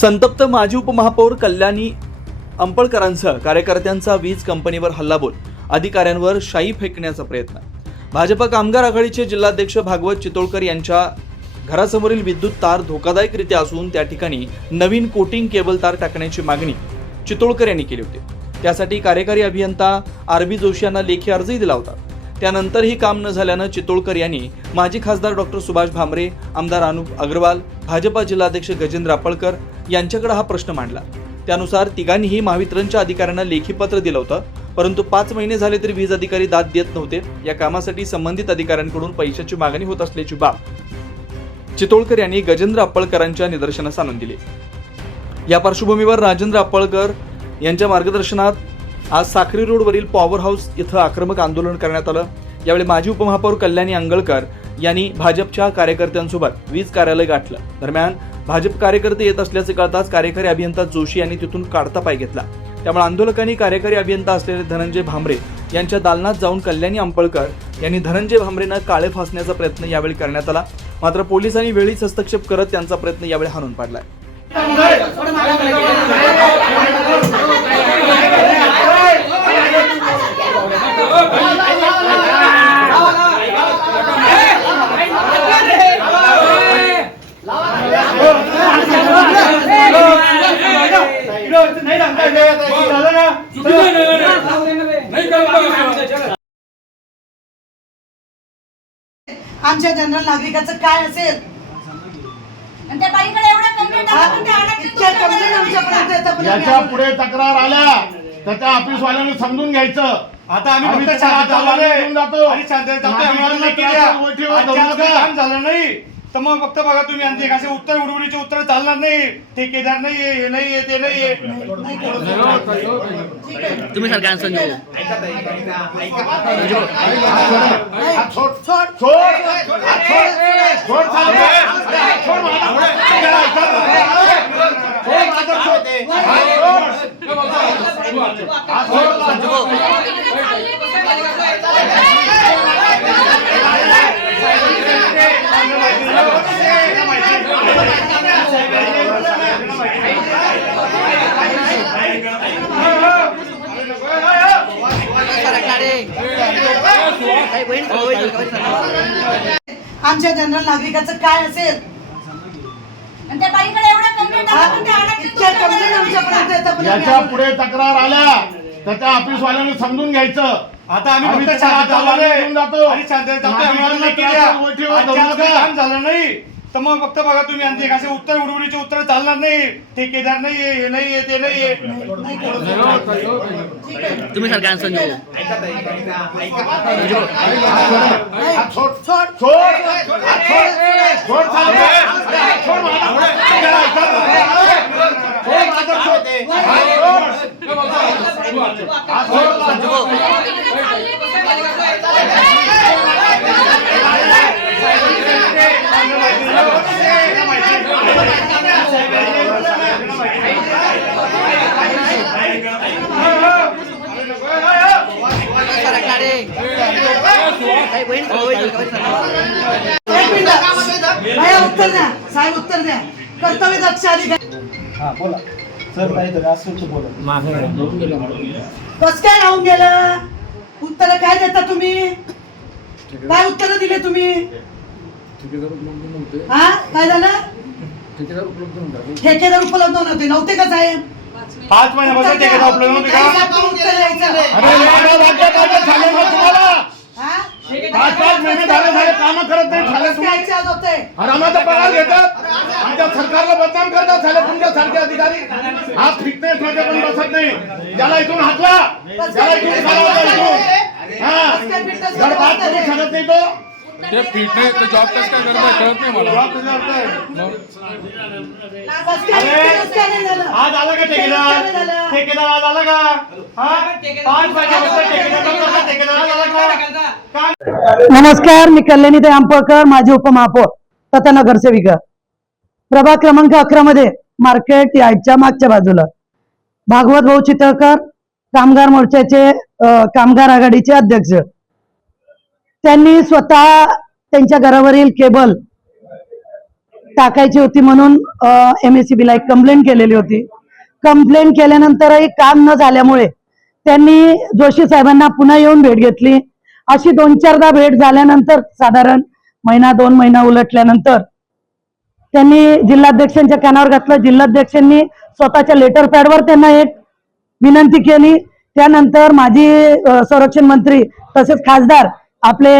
संतप्त माजी उपमहापौर कल्याणी अंपळकरांसह कार्यकर्त्यांचा वीज कंपनीवर हल्लाबोल अधिकाऱ्यांवर शाई फेकण्याचा प्रयत्न. भाजप कामगार आघाडीचे जिल्हाध्यक्ष भागवत चितोळकर यांच्या घरासमोरील विद्युत तार धोकादायकरित्या असून त्या ठिकाणी नवीन कोटिंग केबल तार टाकण्याची मागणी चितोळकर यांनी केली होती. त्यासाठी कार्यकारी अभियंता आर बी जोशी यांना लेखी अर्जही दिला होता. त्यानंतरही काम न झाल्यानं चितोळकर यांनी माजी खासदार डॉक्टर सुभाष भामरे आमदार अनुप अग्रवाल भाजपा जिल्हाध्यक्ष गजेंद्र आपळकर यांच्याकडे हा प्रश्न मांडला. त्यानुसार तिघांनीही महावितरणच्या अधिकाऱ्यांना लेखी पत्र दिलं होतं परंतु पाच महिने झाले तरी वीज अधिकारी दाद देत नव्हते. या कामासाठी संबंधित अधिकाऱ्यांकडून पैशाची मागणी होत असल्याची बाब चितोळकर यांनी गजेंद्र आपळकरांच्या निदर्शनास आणून दिली. या पार्श्वभूमीवर राजेंद्र आपळकर यांच्या मार्गदर्शनात आज साखरी रोडवरील पॉवर हाऊस इथं आक्रमक आंदोलन करण्यात आलं. यावेळी माजी उपमहापौर कल्याणी अंगळकर यांनी भाजपच्या कार्यकर्त्यांसोबत वीज कार्यालय गाठलं. दरम्यान भाजप कार्यकर्ते येत असल्याचे कळताच कार्यकारी अभियंता जोशी यांनी तिथून काढता पाय घेतला. त्यामुळे आंदोलकांनी कार्यकारी अभियंता असलेले धनंजय भांबरे यांच्या दालनात जाऊन कल्याणी अंपळकर यांनी धनंजय भांबरेंना काळे फासण्याचा प्रयत्न यावेळी करण्यात आला. मात्र पोलिसांनी वेळीच हस्तक्षेप करत त्यांचा प्रयत्न यावेळी हाणून पाडलाय. आमच्या जनरल नागरिकाचं काय असेल आणि त्या बाईकडे एवढ्या कंप्लेंट हा? आपण त्या अडकतील इतक्या तुमच्या complaint घरी आमच्यापर्यंत येतात, पण आम्ही याच्यापुढे तक्रार आल्या त्याच्या ऑफिसवाल्यांनी समजून घ्यायचं आता आम्ही आम्ही फक्त त्याला शांत झालो आवाज नाही. देऊन जातो. आणि शांत जातो. आम्ही नागरिकांना विनंती केली त्रास आहे. गोष्टी वर आजच्या धरू आज नका. काम झालं नाही तर मग फक्त बघा तुम्ही आणते असे उत्तर उडवडीचे उत्तर चालणार नाही. ठेकेदार नाहीये हे नाहीये ते नाहीये तुम्ही सारखे आन्सर देऊ. आमच्या जनरल नागरिकाचं काय असेल? हा? याच्यापुढे तक्रार आल्या. त्याच्या ऑफिसवाल्यांनी समजून घ्यायचं. आता आम्ही फक्त त्याला शांत झालो आवाज नाही. देऊन जातो. आणि झालं नाही. तर मग फक्त बघा तुम्ही आणते असे उत्तर उडवडीचे उत्तर चालणार नाही ठेकेदार नाहीये हे नाहीये ते नाहीये तुम्ही सारखे आन्सर देऊ. उत्तर द्या? साहेब उत्तर द्या. कर्तव्य दक्ष अधिकारी. कस काय राहून गेलं? उत्तर काय देता तुम्ही? काय उत्तर दिले तुम्ही? हा? काय झालं? ठेकेदार उपलब्ध नव्हते. नव्हते का साहेब? पाच महिन्यापासून ठेकेदार उपलब्ध नव्हते का? पगार घेतात आमच्या सरकारला बदनाम करतात झाले तुमच्या सारखे अधिकारी हा फिटनेस मध्ये पण बसत नाही। ज्याला इथून हातला त्याला इथून चालवता इथून हा। जर बात करू शकत नाही तो। ते फिटनेस ते जॉब कसं काय करताय कळत नाही मला कस काय कस काय नाही झालं आज आला का ठेकेदार। ठेकेदार आज आला का। हा? पाच महिन्यापासून ठेकेदार ठेकेदार आज आला का। नमस्कार मी कल्याणी ते अंपळकर माझे उपमहापौर। तथा नगरसेविका प्रभाग क्रमांक अकरा मध्ये मार्केट यार्डच्या मागच्या बाजूला. भागवत भाऊ चितळकर कामगार मोर्चाचे कामगार आघाडीचे अध्यक्ष. त्यांनी स्वतः त्यांच्या घरावरील केबल टाकायची होती म्हणून एम एस ला एक कंप्लेंट केलेली होती. कंप्लेंट केल्यानंतरही काम न झाल्यामुळे त्यांनी जोशी साहेबांना पुन्हा येऊन भेट घेतली. अशी दोन चारदा भेट झाल्यानंतर साधारण महिना दोन महिना उलटल्यानंतर त्यांनी जिल्हाध्यक्षांच्या कानावर घातलं. जिल्हाध्यक्षांनी स्वतःच्या लेटर पॅडवर त्यांना एक विनंती केली. त्यानंतर माजी संरक्षण मंत्री तसेच खासदार आपले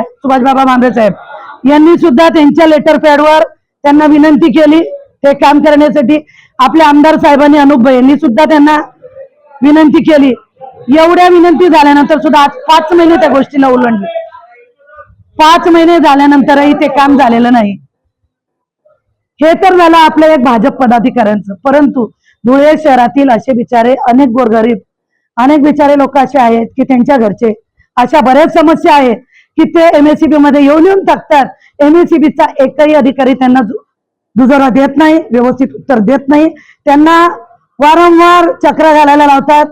सुभाषबाबा भांबरे साहेब यांनी सुद्धा त्यांच्या लेटर पॅडवर त्यांना विनंती केली. ते काम करण्यासाठी आपल्या आमदार साहेबांनी अनुप यांनी सुद्धा त्यांना विनंती केली. एवढ्या विनंती झाल्यानंतर सुद्धा आज पाच महिने त्या गोष्टीला उलंडली पाच महिने झाल्यानंतरही ते काम झालेलं नाही. हे तर झालं आपल्या एक भाजप पदाधिकाऱ्यांचं. परंतु धुळे शहरातील असे बिचारे अनेक गोरगरीब अनेक बिचारे लोक असे आहेत की त्यांच्या घरचे अशा बऱ्याच समस्या आहेत की ते एमएससीबी मध्ये येऊन येऊन टाकतात. एमएससीबीचा एकही अधिकारी त्यांना दुजोरा देत नाही व्यवस्थित उत्तर देत नाही. त्यांना वारंवार चक्र घालायला लावतात.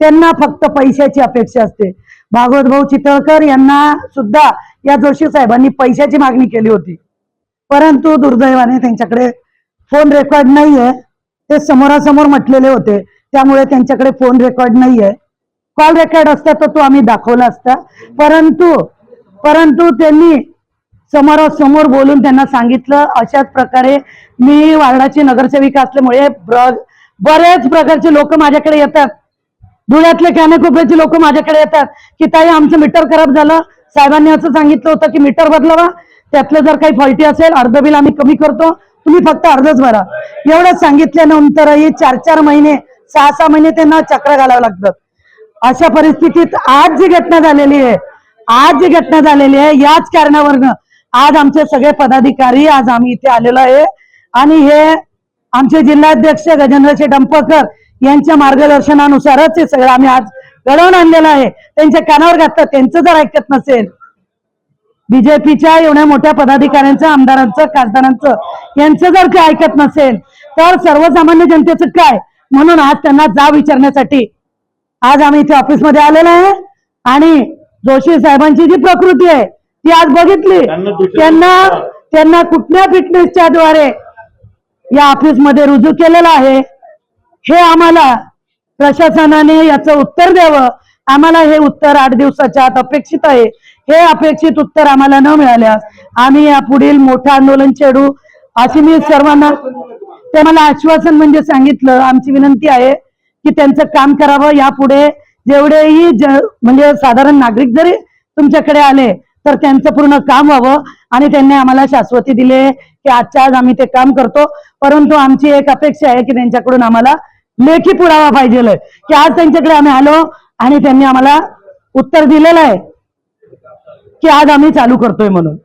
त्यांना फक्त पैशाची अपेक्षा असते. भागवत भाऊ चितळकर यांना सुद्धा या जोशी साहेबांनी पैशाची मागणी केली होती. परंतु दुर्दैवाने त्यांच्याकडे फोन रेकॉर्ड नाहीये. ते समोरासमोर म्हटलेले होते. त्यामुळे त्यांच्याकडे फोन रेकॉर्ड नाहीये. कॉल रेकॉर्ड असता तर तो आम्ही दाखवला असता. परंतु परंतु त्यांनी समोरासमोर बोलून त्यांना सांगितलं अशाच प्रकारे मी वार्डाची नगरसेविका असल्यामुळे ब्र- बरेच प्रकारचे लोक माझ्याकडे येतात. धुळ्यातले कानेकोपऱ्याचे लोक माझ्याकडे येतात. की ताई आमचं मीटर खराब झालं. साहेबांनी असं सांगितलं होतं की मीटर बदलावा. त्यातलं जर काही फॉल्टी असेल अर्ध बिल आम्ही कमी करतो. तुम्ही फक्त अर्धच भरा. एवढं सांगितल्यानंतरही चार चार महिने सहा सहा महिने त्यांना चक्र घालावं लागतं. अशा परिस्थितीत आज जी घटना झालेली आहे आज जी घटना झालेली आहे याच कारणावरनं आज आमचे सगळे पदाधिकारी आज आम्ही इथे आलेलो आहे. आणि हे आमचे जिल्हाध्यक्ष गजेंद्रचे डंपकर यांच्या मार्गदर्शनानुसारच हे सगळं आम्ही आज घडवून आणलेलं आहे. त्यांच्या कानावर घातलं त्यांचं जर ऐकत नसेल बीजेपीच्या एवढ्या मोठ्या पदाधिकाऱ्यांचं आमदारांचं खासदारांचं यांचं जर ते ऐकत नसेल तर सर्वसामान्य जनतेचं काय? म्हणून आज त्यांना जा विचारण्यासाठी आज आम्ही इथे ऑफिसमध्ये आलेलो आहे. आणि जोशी साहेबांची जी प्रकृती आहे ती आज बघितली. त्यांना त्यांना कुठल्या फिटनेसच्या द्वारे या ऑफिसमध्ये रुजू केलेलं आहे? हे आम्हाला प्रशासनाने याचं उत्तर द्यावं. आम्हाला हे उत्तर आठ दिवसाच्या आत अपेक्षित आहे. हे अपेक्षित उत्तर आम्हाला न मिळाल्यास आम्ही या पुढील मोठं आंदोलन छेडू. अशी मी सर्वांना ते मला आश्वासन म्हणजे सांगितलं. आमची विनंती आहे की त्यांचं काम करावं. यापुढे जेवढेही म्हणजे साधारण नागरिक जरी तुमच्याकडे आले तर त्यांचं पूर्ण काम व्हावं आणि त्यांनी आम्हाला शाश्वती दिले की आजच्या आज आम्ही ते काम करतो. परंतु आमची एक अपेक्षा आहे की त्यांच्याकडून आम्हाला लेखी पुरावा पाहिजे की आज त्यांच्याकडे आम्ही आलो आणि त्यांनी आम्हाला उत्तर दिलेलं आहे की आज आम्ही चालू करतोय म्हणून.